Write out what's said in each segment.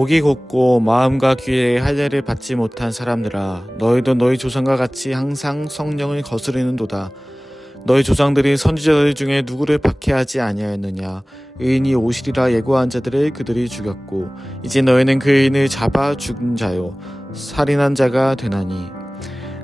목이 곧고 마음과 귀에 할례를 받지 못한 사람들아, 너희도 너희 조상과 같이 항상 성령을 거스르는도다. 너희 조상들이 선지자들 중에 누구를 박해하지 아니하였느냐? 의인이 오시리라 예고한 자들을 그들이 죽였고, 이제 너희는 그 의인을 잡아 죽은 자요 살인한 자가 되나니,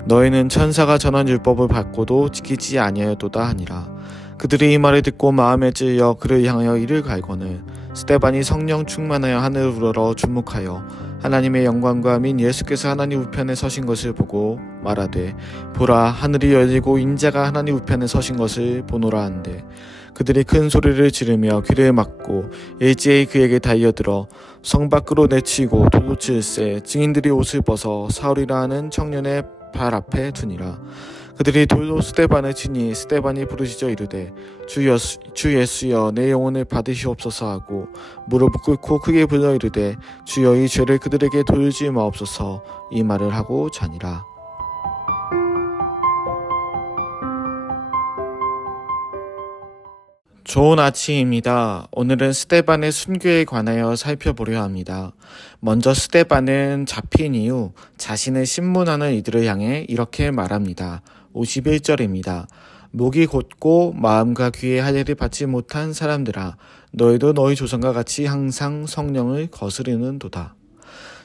너희는 천사가 전한 율법을 받고도 지키지 아니하였도다 하니라. 그들이 이 말을 듣고 마음에 찔려 그를 향하여 이를 갈거늘, 스데반이 성령 충만하여 하늘을 우러러 주목하여 하나님의 영광과 및 예수께서 하나님 우편에 서신 것을 보고 말하되, 보라, 하늘이 열리고 인자가 하나님 우편에 서신 것을 보노라 한데, 그들이 큰 소리를 지르며 귀를 막고 일제히 그에게 달려들어 성 밖으로 내치고 도둑질세 증인들이 옷을 벗어 사울이라 하는 청년의 발 앞에 두니라. 그들이 돌로 스데반을 치니 스데반이 부르짖어 이르되, 주 예수여, 내 영혼을 받으시옵소서 하고 무릎을 꿇고 크게 불러 이르되, 주여, 이 죄를 그들에게 돌리지 마옵소서. 이 말을 하고 자니라. 좋은 아침입니다. 오늘은 스데반의 순교에 관하여 살펴보려 합니다. 먼저 스데반은 잡힌 이후 자신을 신문하는 이들을 향해 이렇게 말합니다. 51절입니다. 목이 곧고 마음과 귀에 할례를 받지 못한 사람들아, 너희도 너희 조상과 같이 항상 성령을 거스르는도다.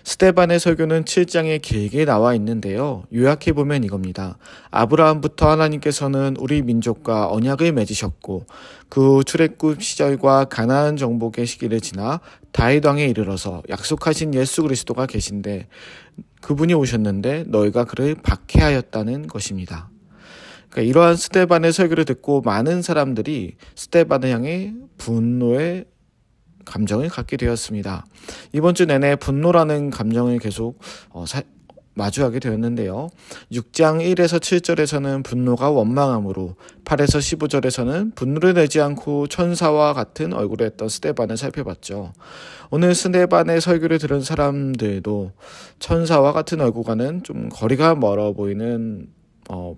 스데반의 설교는 7장에 길게 나와 있는데요. 요약해보면 이겁니다. 아브라함부터 하나님께서는 우리 민족과 언약을 맺으셨고, 그 후 출애굽 시절과 가나안 정복의 시기를 지나 다윗 왕에 이르러서 약속하신 예수 그리스도가 계신데, 그분이 오셨는데 너희가 그를 박해하였다는 것입니다. 그러니까 이러한 스데반의 설교를 듣고 많은 사람들이 스데반을 향해 분노의 감정을 갖게 되었습니다. 이번 주 내내 분노라는 감정을 계속 마주하게 되었는데요. 6장 1에서 7절에서는 분노가 원망함으로, 8에서 15절에서는 분노를 내지 않고 천사와 같은 얼굴을 했던 스데반을 살펴봤죠. 오늘 스데반의 설교를 들은 사람들도 천사와 같은 얼굴과는 좀 거리가 멀어 보이는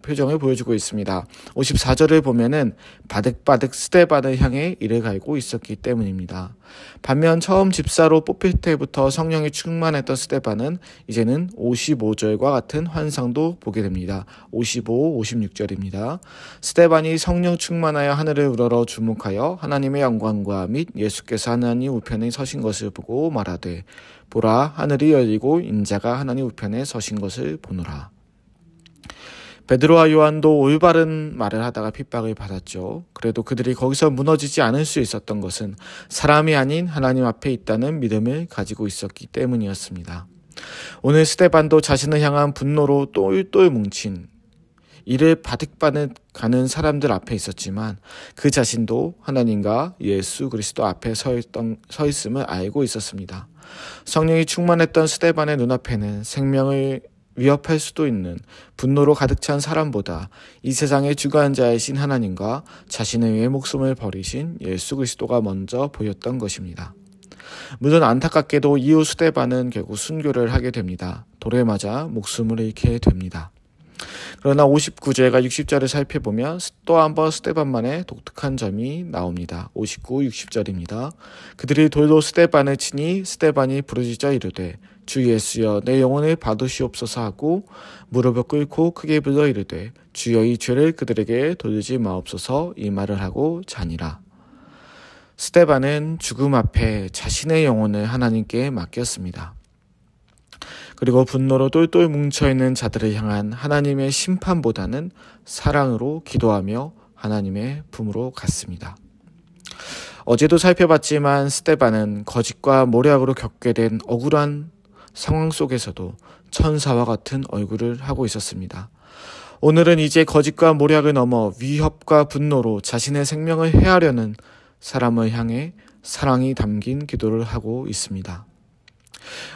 표정을 보여주고 있습니다. 54절을 보면은 바득바득 스데반을 향해 이를 갈고 있었기 때문입니다. 반면 처음 집사로 뽑힐 때부터 성령이 충만했던 스데반은 이제는 55절과 같은 환상도 보게 됩니다. 55, 56절입니다. 스데반이 성령 충만하여 하늘을 우러러 주목하여 하나님의 영광과 및 예수께서 하나님 우편에 서신 것을 보고 말하되, 보라, 하늘이 열리고 인자가 하나님 우편에 서신 것을 보노라. 베드로와 요한도 올바른 말을 하다가 핍박을 받았죠. 그래도 그들이 거기서 무너지지 않을 수 있었던 것은 사람이 아닌 하나님 앞에 있다는 믿음을 가지고 있었기 때문이었습니다. 오늘 스데반도 자신을 향한 분노로 똘똘 뭉친 이를 바득바득 가는 사람들 앞에 있었지만, 그 자신도 하나님과 예수 그리스도 앞에 서 있음을 알고 있었습니다. 성령이 충만했던 스데반의 눈앞에는 생명을 위협할 수도 있는 분노로 가득 찬 사람보다 이 세상의 주관자이신 하나님과 자신을 위해 목숨을 버리신 예수 그리스도가 먼저 보였던 것입니다. 물론 안타깝게도 이후 스데반은 결국 순교를 하게 됩니다. 돌에 맞아 목숨을 잃게 됩니다. 그러나 59절과 60절을 살펴보면 또 한번 스데반만의 독특한 점이 나옵니다. 59, 60절입니다. 그들이 돌로 스데반을 치니 스데반이 부르짖어 이르되, 주 예수여, 내 영혼을 받으시옵소서 하고 무릎을 꿇고 크게 불러 이르되, 주여, 이 죄를 그들에게 돌리지 마옵소서. 이 말을 하고 자니라. 스데반은 죽음 앞에 자신의 영혼을 하나님께 맡겼습니다. 그리고 분노로 똘똘 뭉쳐있는 자들을 향한 하나님의 심판보다는 사랑으로 기도하며 하나님의 품으로 갔습니다. 어제도 살펴봤지만 스데반은 거짓과 모략으로 겪게 된 억울한 상황 속에서도 천사와 같은 얼굴을 하고 있었습니다. 오늘은 이제 거짓과 모략을 넘어 위협과 분노로 자신의 생명을 해하려는 사람을 향해 사랑이 담긴 기도를 하고 있습니다.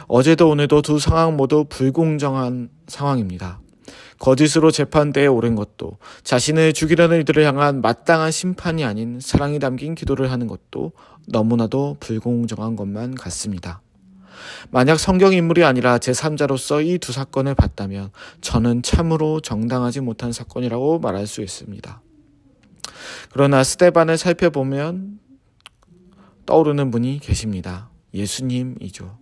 어제도 오늘도 두 상황 모두 불공정한 상황입니다. 거짓으로 재판대에 오른 것도, 자신을 죽이려는 이들을 향한 마땅한 심판이 아닌 사랑이 담긴 기도를 하는 것도 너무나도 불공정한 것만 같습니다. 만약 성경 인물이 아니라 제3자로서 이 두 사건을 봤다면 저는 참으로 정당하지 못한 사건이라고 말할 수 있습니다. 그러나 스데반을 살펴보면 떠오르는 분이 계십니다. 예수님이죠.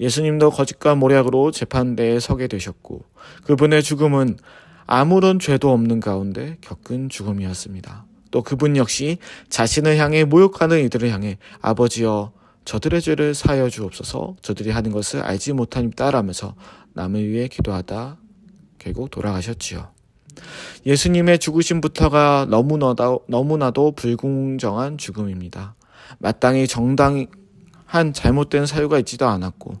예수님도 거짓과 모략으로 재판대에 서게 되셨고 그분의 죽음은 아무런 죄도 없는 가운데 겪은 죽음이었습니다. 또 그분 역시 자신을 향해 모욕하는 이들을 향해 아버지여 저들의 죄를 사하여 주옵소서 저들이 하는 것을 알지 못하니다라면서 남을 위해 기도하다 결국 돌아가셨지요. 예수님의 죽으심부터가 너무나도 불공정한 죽음입니다. 마땅히 정당한 잘못된 사유가 있지도 않았고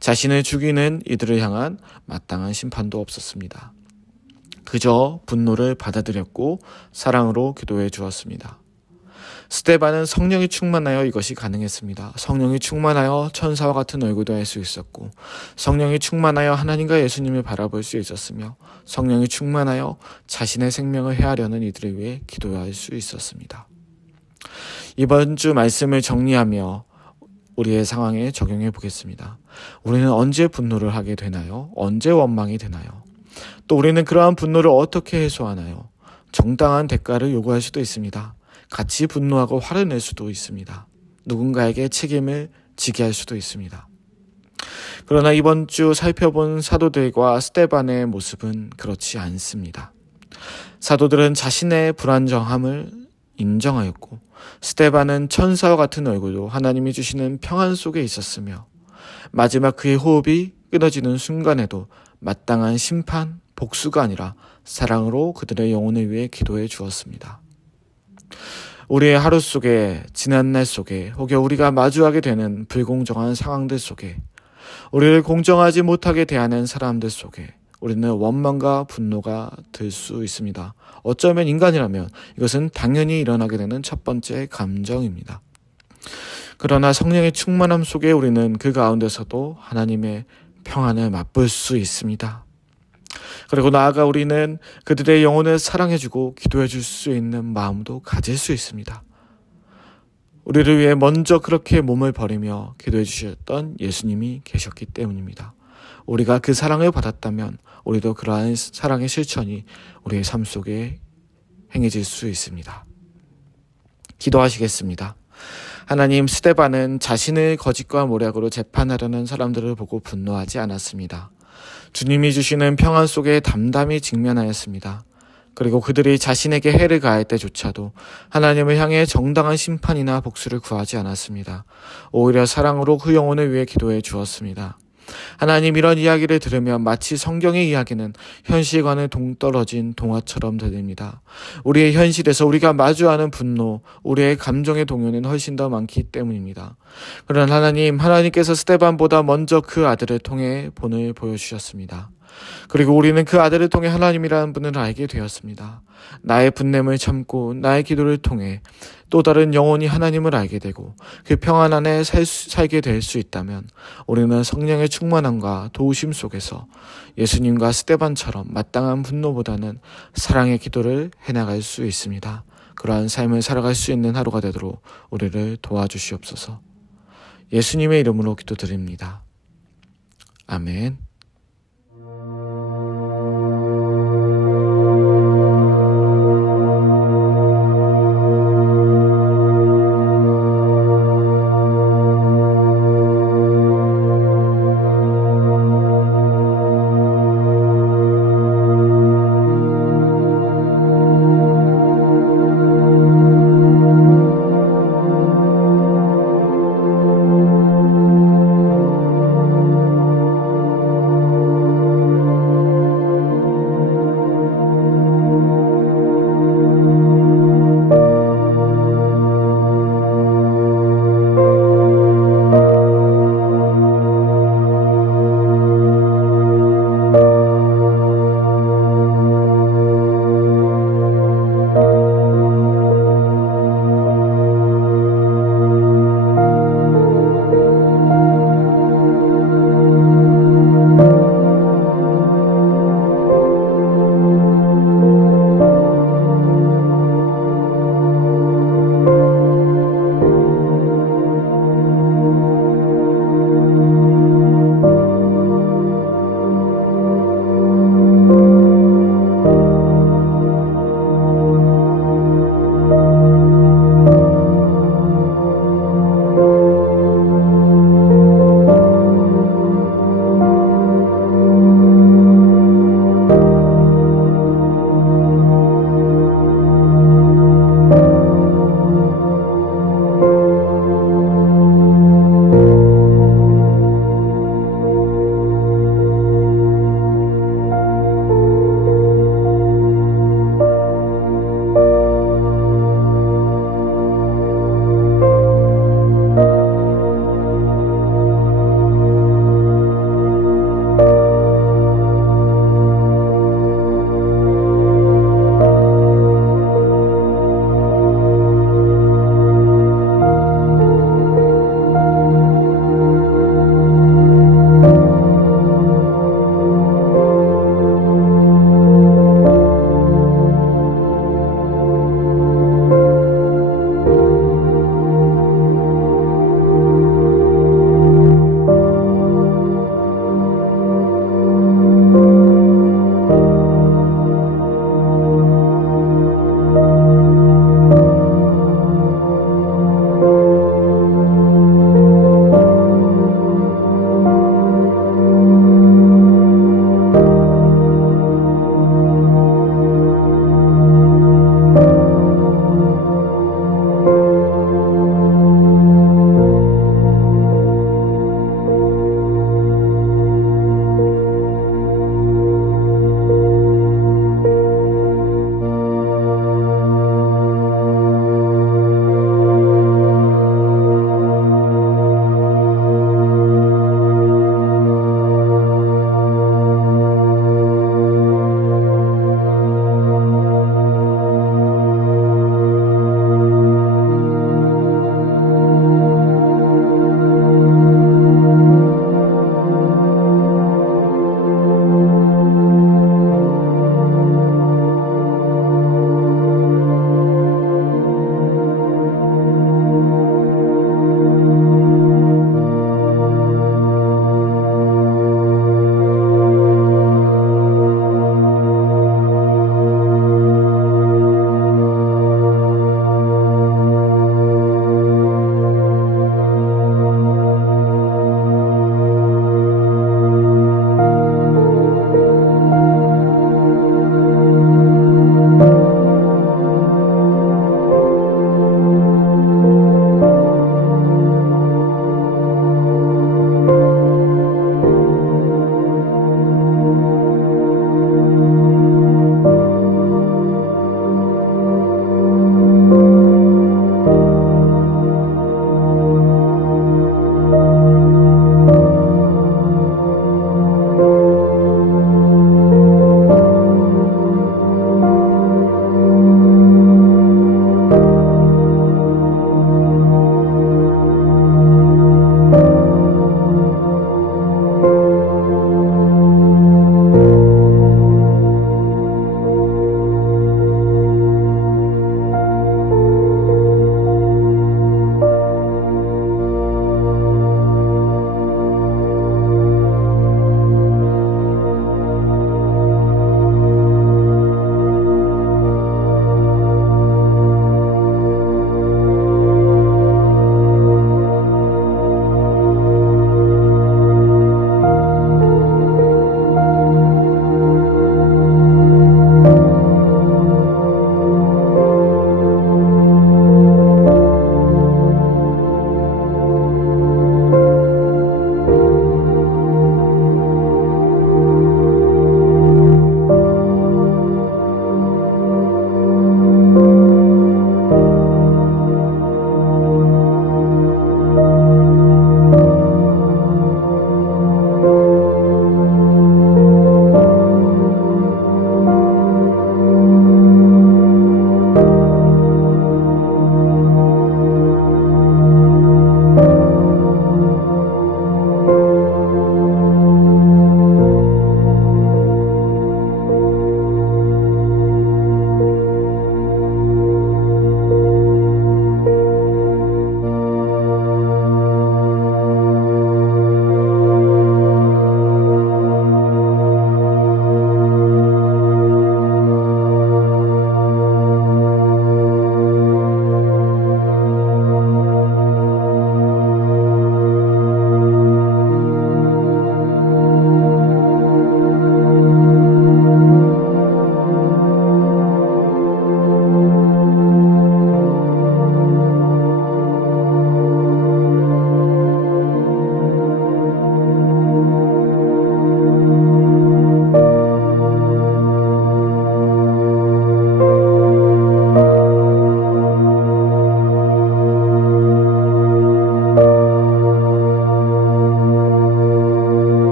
자신을 죽이는 이들을 향한 마땅한 심판도 없었습니다. 그저 분노를 받아들였고 사랑으로 기도해 주었습니다. 스데반은 성령이 충만하여 이것이 가능했습니다. 성령이 충만하여 천사와 같은 얼굴도 할 수 있었고 성령이 충만하여 하나님과 예수님을 바라볼 수 있었으며 성령이 충만하여 자신의 생명을 해하려는 이들을 위해 기도할 수 있었습니다. 이번 주 말씀을 정리하며 우리의 상황에 적용해 보겠습니다. 우리는 언제 분노를 하게 되나요? 언제 원망이 되나요? 또 우리는 그러한 분노를 어떻게 해소하나요? 정당한 대가를 요구할 수도 있습니다. 같이 분노하고 화를 낼 수도 있습니다. 누군가에게 책임을 지게 할 수도 있습니다. 그러나 이번 주 살펴본 사도들과 스데반의 모습은 그렇지 않습니다. 사도들은 자신의 불안정함을 인정하였고 스데반은 천사와 같은 얼굴로 하나님이 주시는 평안 속에 있었으며 마지막 그의 호흡이 끊어지는 순간에도 마땅한 심판, 복수가 아니라 사랑으로 그들의 영혼을 위해 기도해 주었습니다. 우리의 하루 속에, 지난날 속에, 혹여 우리가 마주하게 되는 불공정한 상황들 속에, 우리를 공정하지 못하게 대하는 사람들 속에 우리는 원망과 분노가 들 수 있습니다. 어쩌면 인간이라면 이것은 당연히 일어나게 되는 첫 번째 감정입니다. 그러나 성령의 충만함 속에 우리는 그 가운데서도 하나님의 평안을 맛볼 수 있습니다. 그리고 나아가 우리는 그들의 영혼을 사랑해주고 기도해줄 수 있는 마음도 가질 수 있습니다. 우리를 위해 먼저 그렇게 몸을 버리며 기도해 주셨던 예수님이 계셨기 때문입니다. 우리가 그 사랑을 받았다면 우리도 그러한 사랑의 실천이 우리의 삶 속에 행해질 수 있습니다. 기도하시겠습니다. 하나님, 스데반은 자신을 거짓과 모략으로 재판하려는 사람들을 보고 분노하지 않았습니다. 주님이 주시는 평안 속에 담담히 직면하였습니다. 그리고 그들이 자신에게 해를 가할 때조차도 하나님을 향해 정당한 심판이나 복수를 구하지 않았습니다. 오히려 사랑으로 그 영혼을 위해 기도해 주었습니다. 하나님, 이런 이야기를 들으면 마치 성경의 이야기는 현실과는 동떨어진 동화처럼 들립니다. 우리의 현실에서 우리가 마주하는 분노, 우리의 감정의 동요는 훨씬 더 많기 때문입니다. 그러나 하나님께서 스데반보다 먼저 그 아들을 통해 본을 보여주셨습니다. 그리고 우리는 그 아들을 통해 하나님이라는 분을 알게 되었습니다. 나의 분냄을 참고 나의 기도를 통해 또 다른 영혼이 하나님을 알게 되고 그 평안 안에 살게 될 수 있다면 우리는 성령의 충만함과 도우심 속에서 예수님과 스데반처럼 마땅한 분노보다는 사랑의 기도를 해나갈 수 있습니다. 그러한 삶을 살아갈 수 있는 하루가 되도록 우리를 도와주시옵소서. 예수님의 이름으로 기도드립니다. 아멘.